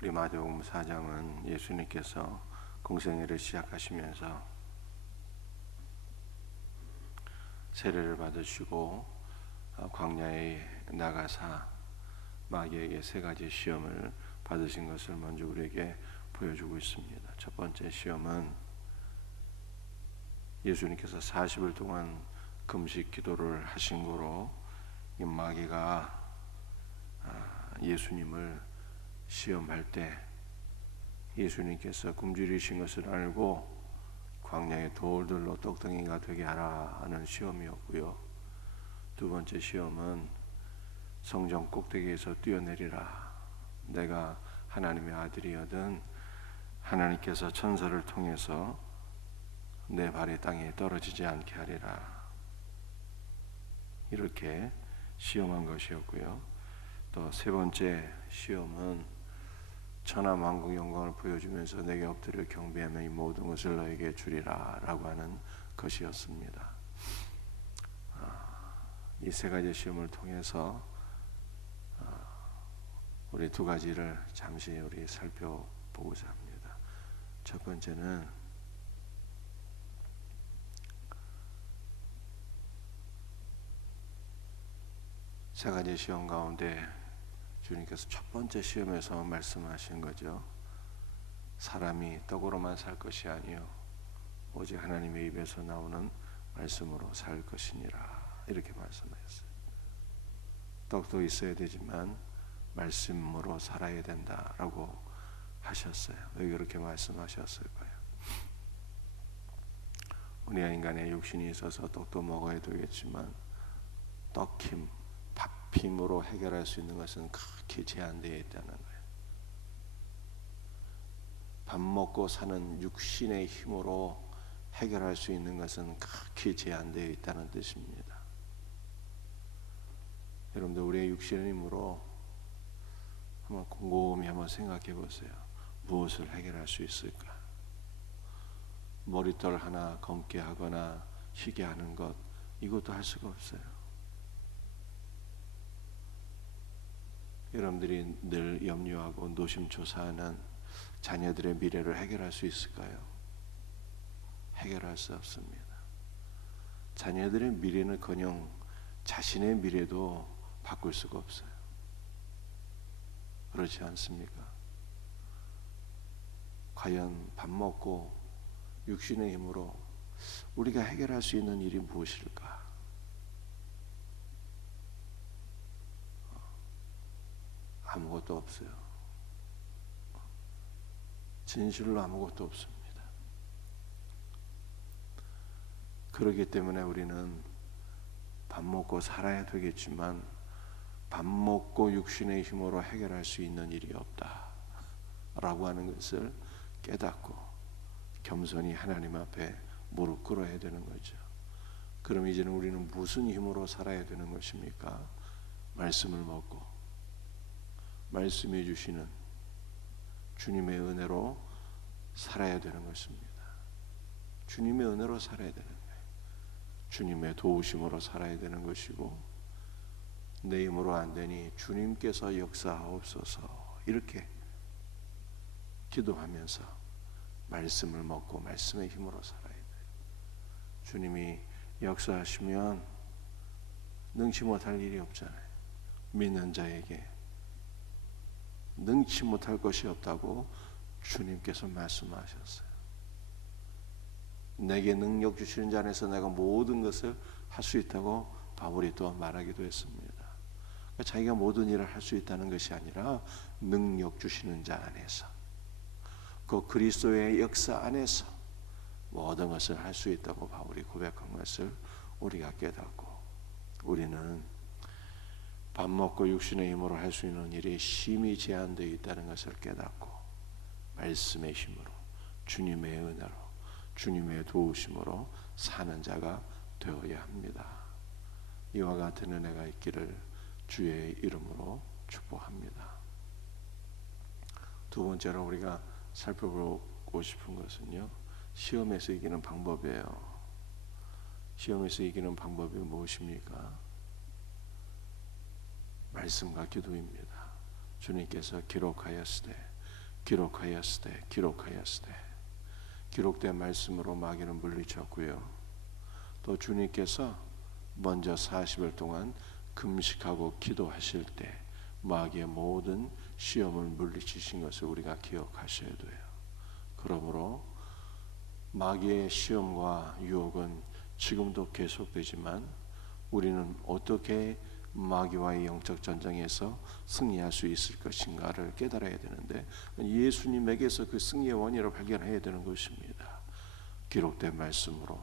우리 마태복음 4장은 예수님께서 공생애를 시작하시면서 세례를 받으시고 광야에 나가사 마귀에게 세 가지 시험을 받으신 것을 먼저 우리에게 보여주고 있습니다. 첫 번째 시험은 예수님께서 40일 동안 금식 기도를 하신 거로 이 마귀가 예수님을 시험할 때 예수님께서 굶주리신 것을 알고 광야에 돌들로 떡덩이가 되게 하라 하는 시험이었고요. 두 번째 시험은 성전 꼭대기에서 뛰어내리라. 내가 하나님의 아들이거든 하나님께서 천사를 통해서 내 발이 땅에 떨어지지 않게 하리라. 이렇게 시험한 것이었고요. 또 세 번째 시험은 천하만국 영광을 보여주면서 내게 엎드려 경배하며 이 모든 것을 너에게 주리라 라고 하는 것이었습니다. 이 세 가지 시험을 통해서 우리 두 가지를 잠시 우리 살펴보고자 합니다. 첫 번째는 세 가지 시험 가운데 주님께서 첫 번째 시험에서 말씀하신 거죠. 사람이 떡으로만 살 것이 아니요 오직 하나님의 입에서 나오는 말씀으로 살 것이니라. 이렇게 말씀하셨어요. 떡도 있어야 되지만 말씀으로 살아야 된다라고 하셨어요. 왜 그렇게 말씀하셨을까요? 우리가 인간의 육신이 있어서 떡도 먹어야 되겠지만 떡힘, 밥힘으로 해결할 수 있는 것은 극히 제한되어 있다는 거예요. 밥 먹고 사는 육신의 힘으로 해결할 수 있는 것은 극히 제한되어 있다는 뜻입니다. 여러분들 우리의 육신의 힘으로 한번 곰곰이 한번 생각해 보세요. 무엇을 해결할 수 있을까? 머리털 하나 검게 하거나 희게 하는 것, 이것도 할 수가 없어요. 여러분들이 늘 염려하고 노심초사하는 자녀들의 미래를 해결할 수 있을까요? 해결할 수 없습니다. 자녀들의 미래는커녕 자신의 미래도 바꿀 수가 없어요. 그렇지 않습니까? 과연 밥 먹고 육신의 힘으로 우리가 해결할 수 있는 일이 무엇일까? 아무것도 없어요. 진실로 아무것도 없습니다. 그렇기 때문에 우리는 밥 먹고 살아야 되겠지만 밥 먹고 육신의 힘으로 해결할 수 있는 일이 없다 라고 하는 것을 깨닫고 겸손히 하나님 앞에 무릎 꿇어야 되는 거죠. 그럼 이제는 우리는 무슨 힘으로 살아야 되는 것입니까? 말씀을 먹고 말씀해 주시는 주님의 은혜로 살아야 되는 것입니다. 주님의 은혜로 살아야 되는 거예요. 주님의 도우심으로 살아야 되는 것이고 내 힘으로 안 되니 주님께서 역사하옵소서 이렇게 기도하면서 말씀을 먹고 말씀의 힘으로 살아야 돼요. 주님이 역사하시면 능치 못할 일이 없잖아요. 믿는 자에게 능치 못할 것이 없다고 주님께서 말씀하셨어요. 내게 능력 주시는 자 안에서 내가 모든 것을 할 수 있다고 바울이 또 말하기도 했습니다. 그러니까 자기가 모든 일을 할 수 있다는 것이 아니라 능력 주시는 자 안에서 그 그리스도의 역사 안에서 모든 것을 할 수 있다고 바울이 고백한 것을 우리가 깨닫고 우리는 밥 먹고 육신의 힘으로 할 수 있는 일이 심히 제한되어 있다는 것을 깨닫고 말씀의 힘으로 주님의 은혜로 주님의 도우심으로 사는 자가 되어야 합니다. 이와 같은 은혜가 있기를 주의 이름으로 축복합니다. 두 번째로 우리가 살펴보고 싶은 것은요, 시험에서 이기는 방법이에요. 시험에서 이기는 방법이 무엇입니까? 말씀과 기도입니다. 주님께서 기록하였으되 기록하였으되 기록된 말씀으로 마귀는 물리쳤고요. 또 주님께서 먼저 40일 동안 금식하고 기도하실 때 마귀의 모든 시험을 물리치신 것을 우리가 기억하셔야 돼요. 그러므로 마귀의 시험과 유혹은 지금도 계속되지만 우리는 어떻게 마귀와의 영적 전쟁에서 승리할 수 있을 것인가를 깨달아야 되는데, 예수님에게서 그 승리의 원인을 발견해야 되는 것입니다. 기록된 말씀으로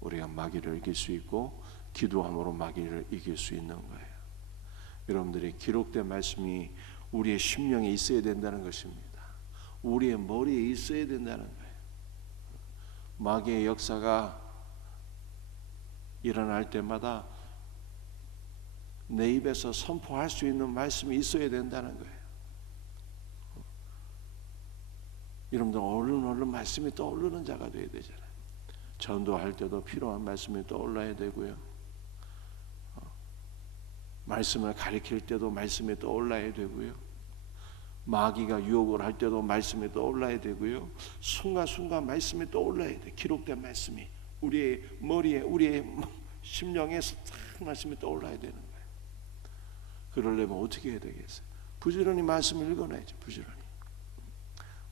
우리가 마귀를 이길 수 있고 기도함으로 마귀를 이길 수 있는 거예요. 여러분들이 기록된 말씀이 우리의 심령에 있어야 된다는 것입니다. 우리의 머리에 있어야 된다는 거예요. 마귀의 역사가 일어날 때마다 내 입에서 선포할 수 있는 말씀이 있어야 된다는 거예요. 여러분들 얼른 말씀이 떠오르는 자가 되어야 되잖아요. 전도할 때도 필요한 말씀이 떠올라야 되고요. 말씀을 가르칠 때도 말씀이 떠올라야 되고요. 마귀가 유혹을 할 때도 말씀이 떠올라야 되고요. 순간순간 말씀이 떠올라야 돼. 기록된 말씀이 우리의 머리에, 우리의 심령에서 딱 말씀이 떠올라야 되는 거예요. 그러려면 어떻게 해야 되겠어요? 부지런히 말씀을 읽어내야죠. 부지런히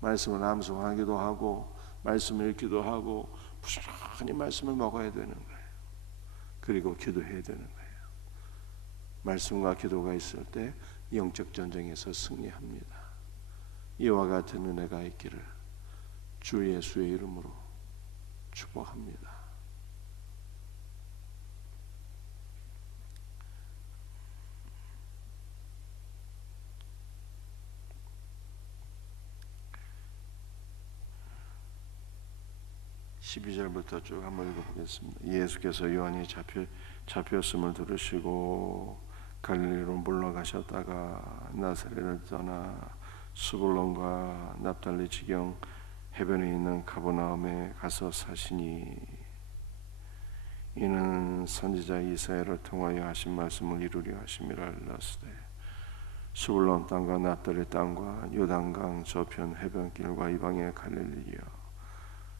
말씀을 암송하기도 하고 말씀을 읽기도 하고 부지런히 말씀을 먹어야 되는 거예요. 그리고 기도해야 되는 거예요. 말씀과 기도가 있을 때 영적 전쟁에서 승리합니다. 이와 같은 은혜가 있기를 주 예수의 이름으로 축복합니다. (12절부터) 쭉 한번 읽어보겠습니다. 예수께서 요한이 잡혔음을 들으시고 갈릴리로 물러가셨다가 나사렛을 떠나 스불론과 납달리 지경 해변에 있는 가버나움에 가서 사시니, 이는 선지자 이사야를 통하여 하신 말씀을 이루려 하심이라 일렀으되, 스불론 땅과 납달리 땅과 요단강 저편 해변길과 이방의 갈릴리여,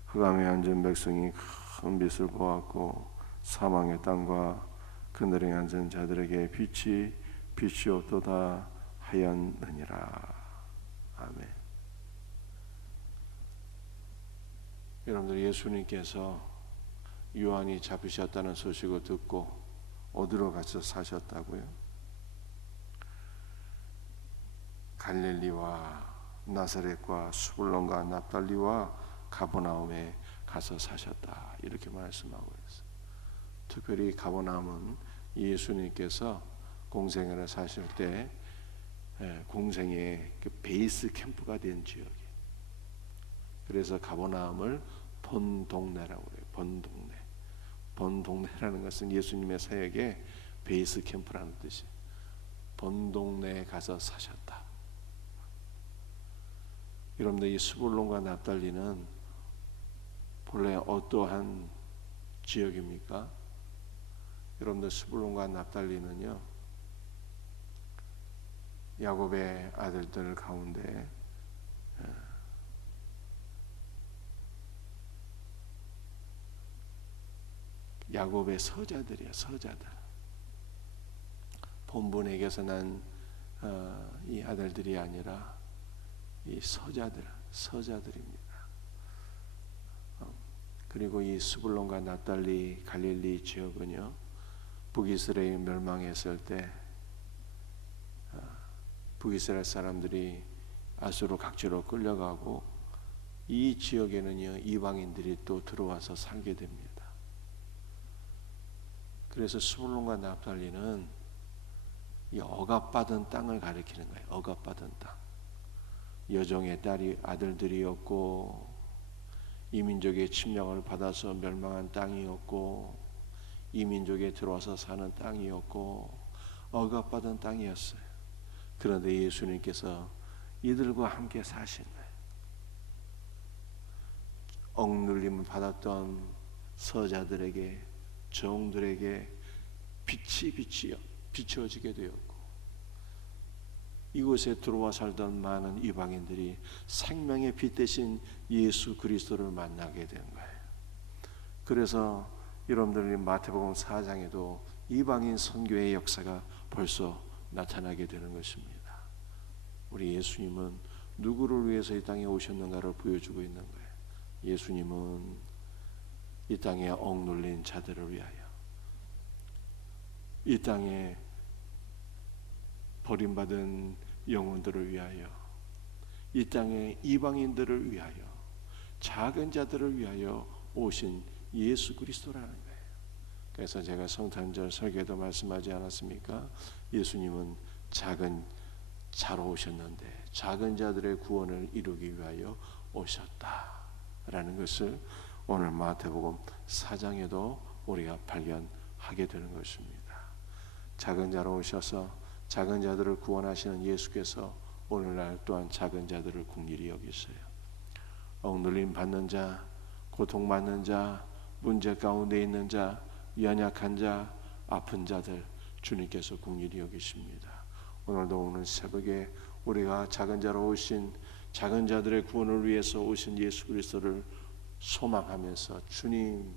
흑암에 앉은 백성이 큰 빛을 보았고 사망의 땅과 그늘에 앉은 자들에게 빛이 없도다 하였느니라. 아멘. 여러분들, 예수님께서 요한이 잡히셨다는 소식을 듣고 어디로 가서 사셨다고요? 갈릴리와 나사렛과 스불론과 납달리와 가버나움에 가서 사셨다, 이렇게 말씀하고 있어요. 특별히 가버나움은 예수님께서 공생애를 사실 때 공생의 그 베이스 캠프가 된 지역이에요. 그래서 가버나움을 본동네라고 해요. 본동네라는 것은 예수님의 사역의 베이스 캠프라는 뜻이에요. 본동네에 가서 사셨다. 여러분들, 이 스불론과 납달리는 본래 어떠한 지역입니까? 여러분들, 스불론과 납달리는요, 야곱의 아들들 가운데 야곱의 서자들이야. 서자들. 본분에게서 난 이 아들들이 아니라 이 서자들입니다. 그리고 이 스불론과 납달리 갈릴리 지역은요, 북이스라엘 멸망했을 때 북이스라엘 사람들이 아수르 각지로 끌려가고 이 지역에는요, 이방인들이 또 들어와서 살게 됩니다. 그래서 스불론과 납달리는 이 억압받은 땅을 가리키는 거예요. 억압받은 땅. 여종의 아들들이었고 이민족의 침략을 받아서 멸망한 땅이었고 이민족에 들어와서 사는 땅이었고 억압받은 땅이었어요. 그런데 예수님께서 이들과 함께 사신 거예요. 억눌림을 받았던 서자들에게, 종들에게 빛이 비추어지게 되었고, 이곳에 들어와 살던 많은 이방인들이 생명의 빛 대신 예수 그리스도를 만나게 된 거예요. 그래서 여러분들이 마태복음 4장에도 이방인 선교의 역사가 벌써 나타나게 되는 것입니다. 우리 예수님은 누구를 위해서 이 땅에 오셨는가를 보여주고 있는 거예요. 예수님은 이 땅에 억눌린 자들을 위하여, 이 땅에 버림받은 영혼들을 위하여, 이 땅의 이방인들을 위하여, 작은 자들을 위하여 오신 예수 그리스도라는 거예요. 그래서 제가 성탄절 설교에도 말씀하지 않았습니까? 예수님은 작은 자로 오셨는데 작은 자들의 구원을 이루기 위하여 오셨다라는 것을 오늘 마태복음 4장에도 우리가 발견하게 되는 것입니다. 작은 자로 오셔서 작은 자들을 구원하시는 예수께서 오늘날 또한 작은 자들을 긍휼히 여기세요. 억눌림 받는 자, 고통받는 자, 문제 가운데 있는 자, 연약한 자, 아픈 자들 주님께서 긍휼히 여기십니다. 오늘도 오늘 새벽에 우리가 작은 자로 오신, 작은 자들의 구원을 위해서 오신 예수 그리스도를 소망하면서, 주님,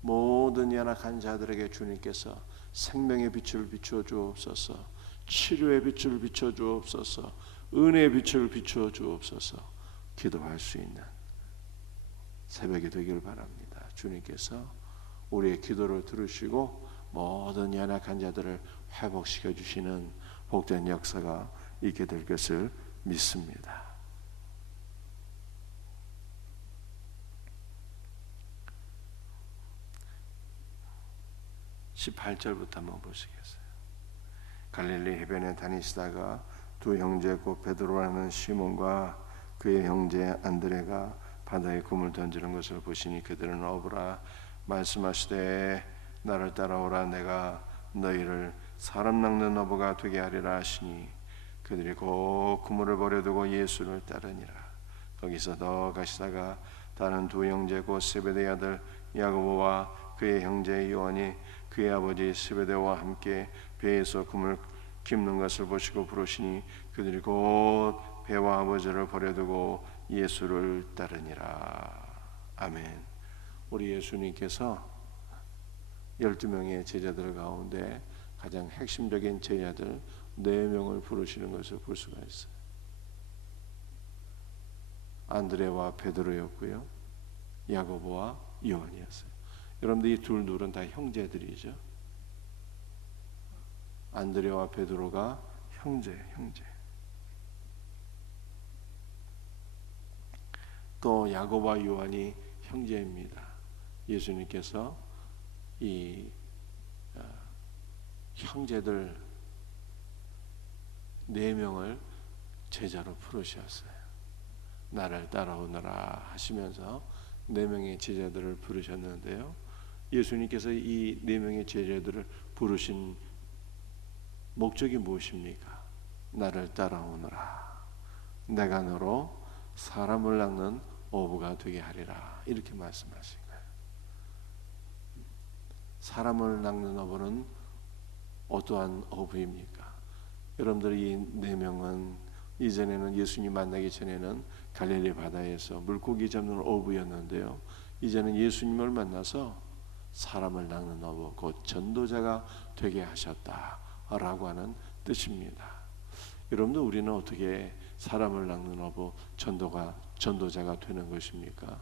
모든 연약한 자들에게 주님께서 생명의 빛을 비추어 주옵소서, 치료의 빛을 비추어 주옵소서, 은혜의 빛을 비추어 주옵소서 기도할 수 있는 새벽이 되길 바랍니다. 주님께서 우리의 기도를 들으시고 모든 연약한 자들을 회복시켜 주시는 복된 역사가 있게 될 것을 믿습니다. (18절부터) 한번 보시겠어요? 갈릴리 해변에 다니시다가 두 형제 곧 베드로라는 시몬과 그의 형제 안드레가 바다에 금을 던지는 것을 보시니 그들은 어부라 말씀하시되 나를 따라오라 내가 너희를 사람 낚는 어부가 되게 하리라 하시니 그들이 곧 그물을 버려두고 예수를 따르니라. 거기서 더 가시다가 다른 두 형제 곧 세베대의 아들 야고보와 그의 형제 요한이 그의 아버지 세베대와 함께 배에서 금을 깁는 것을 보시고 부르시니 그들이 곧 배와 아버지를 버려두고 예수를 따르니라. 아멘. 우리 예수님께서 12명의 제자들 가운데 가장 핵심적인 제자들 4명을 부르시는 것을 볼 수가 있어요. 안드레와 베드로였고요, 야고보와 요한이었어요. 여러분들 이 둘은 다 형제들이죠. 안드레와 베드로가 형제. 또 야고보와 요한이 형제입니다. 예수님께서 이 형제들 4명을 제자로 부르셨어요. 나를 따라오너라 하시면서 4명의 제자들을 부르셨는데요, 예수님께서 이 4명의 제자들을 부르신 목적이 무엇입니까? 나를 따라오너라, 내가 너로 사람을 낚는 어부가 되게 하리라, 이렇게 말씀하신 거예요. 사람을 낚는 어부는 어떠한 어부입니까? 여러분들 이 4명은 이전에는 예수님 만나기 전에는 갈릴리 바다에서 물고기 잡는 어부였는데요, 이제는 예수님을 만나서 사람을 낚는 어부, 곧 전도자가 되게 하셨다라고 하는 뜻입니다. 여러분들 우리는 어떻게 사람을 낚는 어부, 전도자가 되는 것입니까?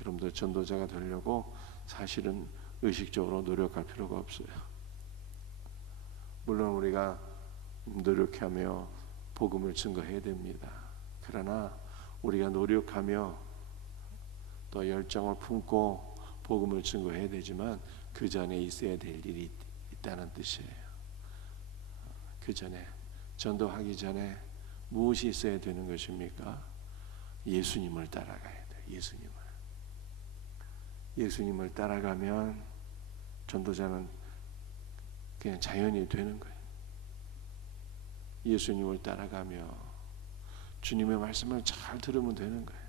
여러분들 전도자가 되려고 사실은 의식적으로 노력할 필요가 없어요. 물론 우리가 노력하며 복음을 증거해야 됩니다. 그러나 우리가 노력하며 또 열정을 품고 복음을 증거해야 되지만 그 전에 있어야 될 일이 있다는 뜻이에요. 그 전에, 전도하기 전에 무엇이 있어야 되는 것입니까? 예수님을 따라가야 돼요. 예수님을 따라가면 전도자는 그냥 자연이 되는 거예요. 예수님을 따라가며 주님의 말씀을 잘 들으면 되는 거예요.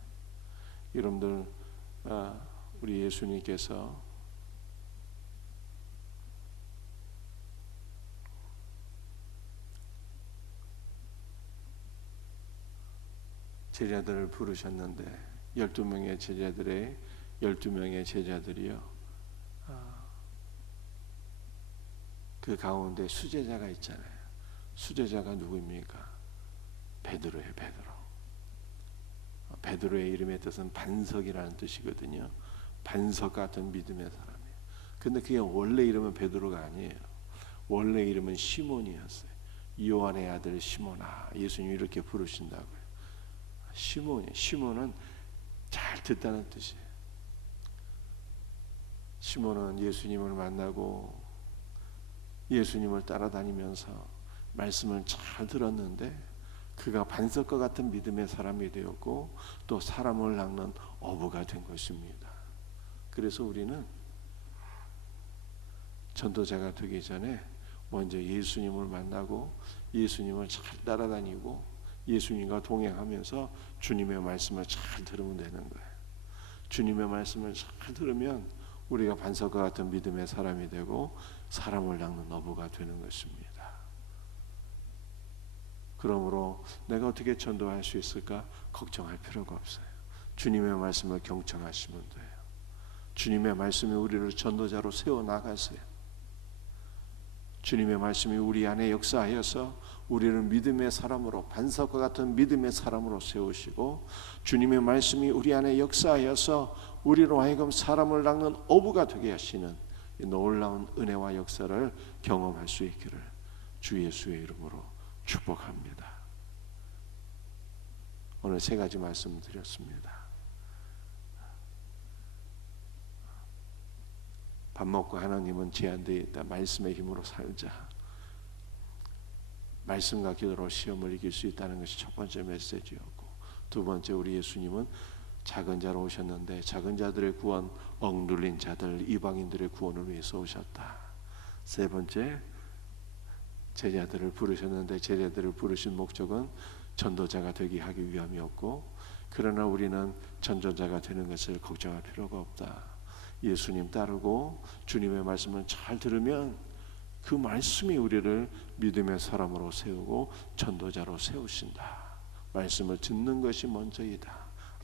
여러분들 우리 예수님께서 제자들을 부르셨는데 12명의 제자들의 12명의 제자들이요, 그 가운데 수제자가 있잖아요. 수제자가 누구입니까? 베드로예요. 베드로의 이름의 뜻은 반석이라는 뜻이거든요. 반석 같은 믿음의 사람이에요. 근데 그게 원래 이름은 베드로가 아니에요. 원래 이름은 시몬이었어요. 요한의 아들 시몬아, 예수님이 이렇게 부르신다고요. 시몬은 잘 듣다는 뜻이에요. 시몬은 예수님을 만나고 예수님을 따라다니면서 말씀을 잘 들었는데 그가 반석과 같은 믿음의 사람이 되었고 또 사람을 낚는 어부가 된 것입니다. 그래서 우리는 전도자가 되기 전에 먼저 예수님을 만나고 예수님을 잘 따라다니고 예수님과 동행하면서 주님의 말씀을 잘 들으면 되는 거예요. 주님의 말씀을 잘 들으면 우리가 반석과 같은 믿음의 사람이 되고 사람을 낚는 어부가 되는 것입니다. 그러므로 내가 어떻게 전도할 수 있을까? 걱정할 필요가 없어요. 주님의 말씀을 경청하시면 돼요. 주님의 말씀이 우리를 전도자로 세워나가세요. 주님의 말씀이 우리 안에 역사하여서 우리를 믿음의 사람으로, 반석과 같은 믿음의 사람으로 세우시고 주님의 말씀이 우리 안에 역사하여서 우리로 하여금 사람을 낚는 어부가 되게 하시는 이 놀라운 은혜와 역사를 경험할 수 있기를 주 예수의 이름으로 축복합니다. 오늘 세 가지 말씀드렸습니다. 밥 먹고 하나님은 제한되어 있다. 말씀의 힘으로 살자. 말씀과 기도로 시험을 이길 수 있다는 것이 첫 번째 메시지였고, 두 번째, 우리 예수님은 작은 자로 오셨는데 작은 자들의 구원, 억눌린 자들, 이방인들의 구원을 위해서 오셨다. 세 번째, 제자들을 부르셨는데 제자들을 부르신 목적은 전도자가 되게 하기 위함이었고, 그러나 우리는 전도자가 되는 것을 걱정할 필요가 없다. 예수님 따르고 주님의 말씀을 잘 들으면 그 말씀이 우리를 믿음의 사람으로 세우고 전도자로 세우신다. 말씀을 듣는 것이 먼저이다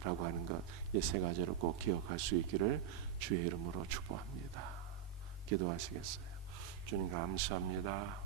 라고 하는 것, 이 세 가지를 꼭 기억할 수 있기를 주의 이름으로 축복합니다. 기도하시겠어요? 주님 감사합니다.